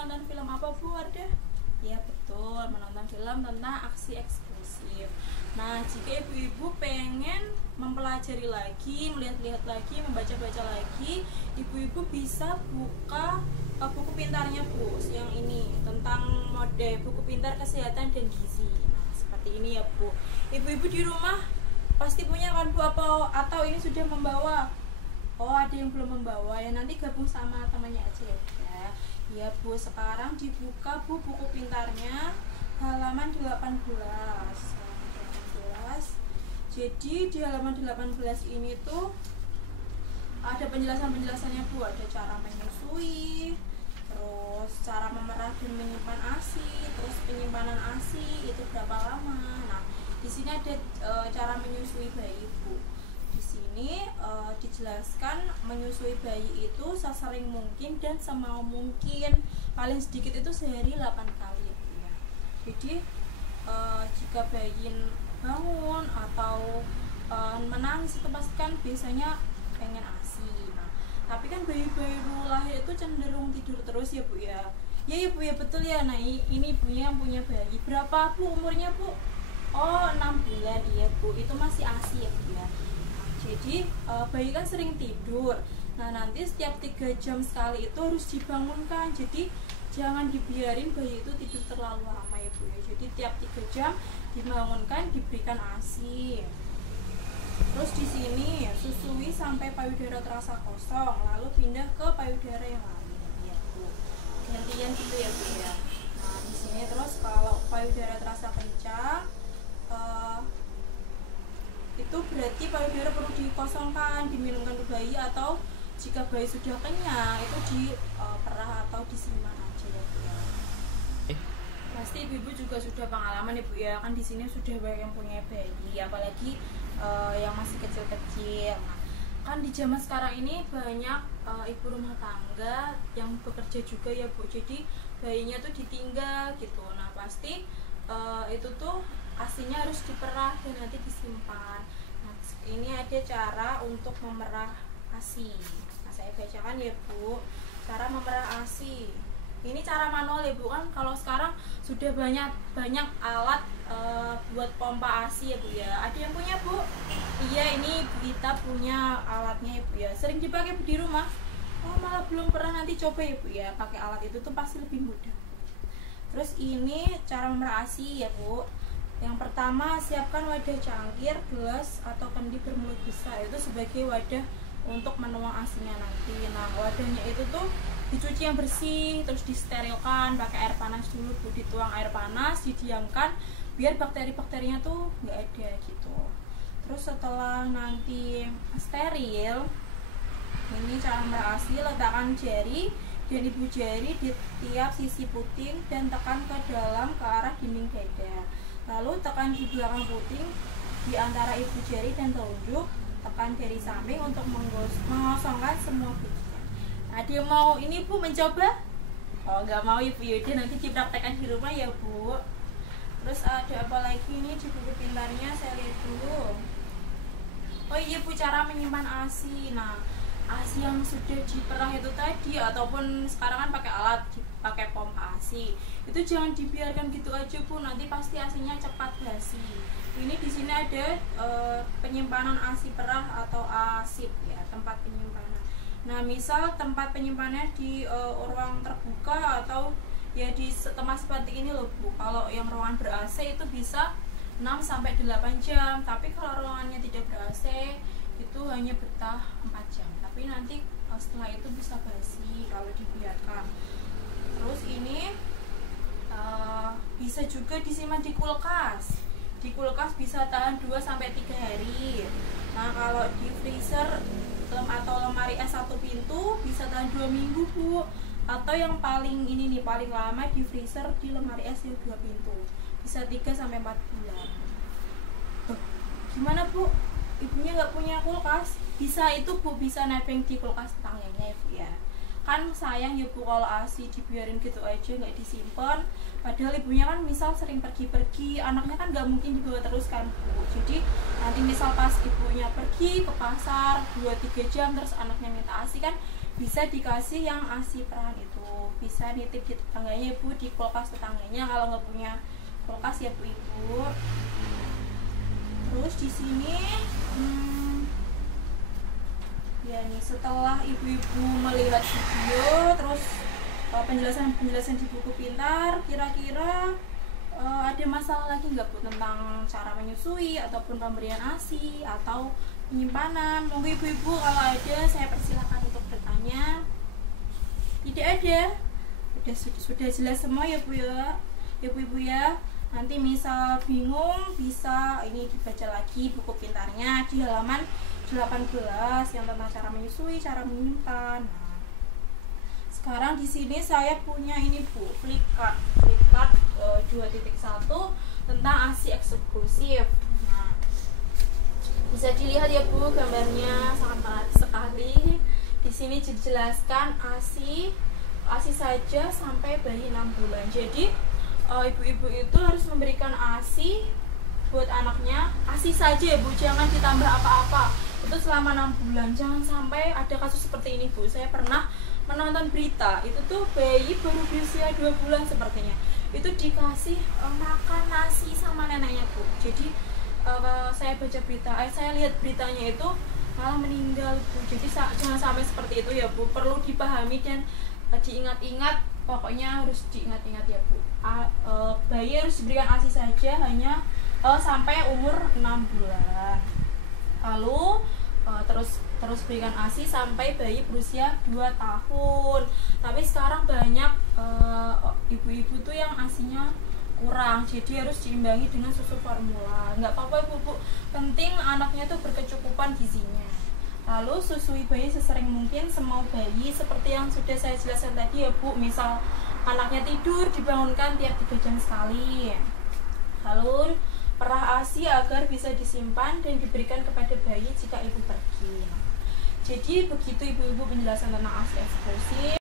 menonton film apa Bu Wardah? Ya betul, menonton film tentang aksi eksplosif. Nah, jika ibu-ibu pengen mempelajari lagi, melihat-lihat lagi, membaca-baca lagi, ibu-ibu bisa buka buku pintarnya Bu, yang ini tentang mode buku pintar kesehatan dan gizi. Nah, seperti ini ya Bu. Ibu-ibu di rumah pasti punya kan Bu, apa atau ini sudah membawa? Oh, ada yang belum membawa ya, nanti gabung sama temannya aja ya. Ya Bu, sekarang dibuka Bu buku pintarnya halaman 18. Jadi di halaman 18 ini tuh ada penjelasan-penjelasannya Bu, ada cara menyusui, terus cara memerah dan menyimpan ASI, terus penyimpanan ASI itu berapa lama. Nah, di sini ada cara menyusui bayi Bu. Di sini dijelaskan menyusui bayi itu sesering mungkin dan semau mungkin, paling sedikit itu sehari 8 kali ya. Jadi jika bayi bangun atau menangis itu pasti kan biasanya pengen ASI. Nah, tapi kan bayi-bayi lahir itu cenderung tidur terus ya Bu ya. Ya ya Bu ya, betul ya. Nah, ini ibunya yang punya bayi. Berapa Bu umurnya Bu? Oh, 6 bulan ya Bu. Itu masih ASI ya Bu ya. Jadi bayi kan sering tidur. Nah, nanti setiap 3 jam sekali itu harus dibangunkan. Jadi jangan dibiarin bayi itu tidur terlalu lama ya Bu ya. Jadi tiap 3 jam dibangunkan, diberikan ASI. Terus di sini susui sampai payudara terasa kosong, lalu pindah ke payudara yang lain ya Bu. Gantian gitu ya Bu ya. Nah, di sini terus kalau payudara terasa kencang, itu berarti payudara perlu dikosongkan, diminumkan ke bayi, atau jika bayi sudah kenyang itu diperah atau disimpan aja ya Bu ya. Pasti ibu-ibu juga sudah pengalaman ya Bu ya, kan di sini sudah banyak yang punya bayi, apalagi yang masih kecil-kecil. Nah, kan di zaman sekarang ini banyak ibu rumah tangga yang bekerja juga ya Bu, jadi bayinya tuh ditinggal gitu. Nah, pasti itu tuh ASINya harus diperah dan nanti disimpan. Nah, ini ada cara untuk memerah ASI. Nah, saya bacakan ya Bu, cara memerah ASI. Ini cara manual ya Bu, kan kalau sekarang sudah banyak alat buat pompa ASI ya Bu ya. Ada yang punya Bu? Iya, ini kita punya alatnya ya Bu ya. Sering dipakai Bu di rumah? Oh, malah belum pernah, nanti coba ya Bu ya. Pakai alat itu tuh pasti lebih mudah. Terus ini cara memerah ASI ya Bu. Yang pertama, siapkan wadah cangkir, gelas, atau kendi bermulut besar. Itu sebagai wadah untuk menuang ASINya nanti. Nah, wadahnya itu tuh dicuci yang bersih, terus disterilkan pakai air panas dulu Bu. Dituang air panas, didiamkan biar bakteri-bakterinya tuh nggak ada gitu. Terus setelah nanti steril, ini cara memerah ASI, letakkan jari dan ibu jari di tiap sisi puting dan tekan ke dalam ke arah dinding dada. Lalu tekan di belakang puting di antara ibu jari dan telunjuk, tekan dari samping untuk mengosongkan semua bagian. Nah, dia mau ini Bu mencoba? Oh, nggak mau ya Bu, yaudah nanti dipraktekkan di rumah ya Bu. Terus ada apa lagi ini di buku pintarnya, saya lihat dulu. Oh iya Bu, cara menyimpan ASI. Nah, ASI yang sudah diperah itu tadi, ataupun sekarang kan pakai alat, pakai pompa ASI, itu jangan dibiarkan gitu aja Bu, nanti pasti ASINya cepat basi. Ini di sini ada penyimpanan ASI perah atau ASIP ya, tempat penyimpanan. Nah, misal tempat penyimpanannya di ruang terbuka atau ya di tempat seperti ini loh Bu. Kalau yang ruangan ber-AC itu bisa 6-8 jam, tapi kalau ruangannya tidak ber-AC itu hanya betah 4 jam, tapi nanti setelah itu bisa basi kalau dibiarkan. Terus ini bisa juga disimpan di kulkas. Di kulkas bisa tahan 2-3 hari. Nah, kalau di freezer atau lemari es 1 pintu bisa tahan 2 minggu Bu. Atau yang paling ini nih, paling lama di freezer di lemari es yang 2 pintu bisa 3-4 bulan. Gimana Bu? Ibunya nggak punya kulkas? Bisa itu Bu, bisa nebeng di kulkas tetangganya ya Bu ya. Kan sayang ya Bu kalau ASI dibiarin gitu aja nggak disimpan, padahal ibunya kan misal sering pergi-pergi, anaknya kan nggak mungkin dibawa terus kan Bu. Jadi nanti misal pas ibunya pergi ke pasar 2-3 jam terus anaknya minta ASI, kan bisa dikasih yang ASI perahan itu, bisa nitip di tetangganya ibu, di kulkas tetangganya kalau nggak punya kulkas ya bu ibu. Terus di sini ya nih, setelah ibu-ibu melihat video terus penjelasan di buku pintar, kira-kira ada masalah lagi nggak bu tentang cara menyusui ataupun pemberian ASI atau penyimpanan? Monggo ibu-ibu kalau ada saya persilahkan untuk bertanya. Tidak ada, sudah jelas semua ya bu ya, ibu-ibu ya. Nanti misal bingung bisa ini dibaca lagi buku pintarnya di halaman 18 yang tentang cara menyusui, cara menyimpan. Nah, sekarang di sini saya punya ini bu, flipcard 2.1 tentang ASI eksklusif. Nah, bisa dilihat ya bu, gambarnya sangat menarik sekali. Di sini dijelaskan ASI saja sampai bayi 6 bulan. Jadi ibu-ibu itu harus memberikan ASI buat anaknya, ASI saja ya bu, jangan ditambah apa-apa. Itu selama 6 bulan. Jangan sampai ada kasus seperti ini bu. Saya pernah menonton berita, itu tuh bayi baru berusia 2 bulan sepertinya, itu dikasih makan nasi sama neneknya bu. Jadi saya baca berita, saya lihat beritanya itu malah meninggal bu. Jadi jangan sampai seperti itu ya bu, perlu dipahami dan diingat-ingat, pokoknya harus diingat-ingat ya bu. Bayi harus diberikan ASI saja hanya sampai umur 6 bulan. Lalu terus berikan ASI sampai bayi berusia 2 tahun. Tapi sekarang banyak ibu-ibu tuh yang ASInya kurang, jadi harus diimbangi dengan susu formula. Nggak apa-apa bu, penting anaknya tuh berkecukupan gizinya. Lalu susui bayi sesering mungkin, semau bayi, seperti yang sudah saya jelaskan tadi ya bu. Misal anaknya tidur, dibangunkan tiap 3 jam sekali. Lalu perah ASI agar bisa disimpan dan diberikan kepada bayi jika ibu pergi. Jadi begitu ibu-ibu penjelasan tentang ASI eksklusif.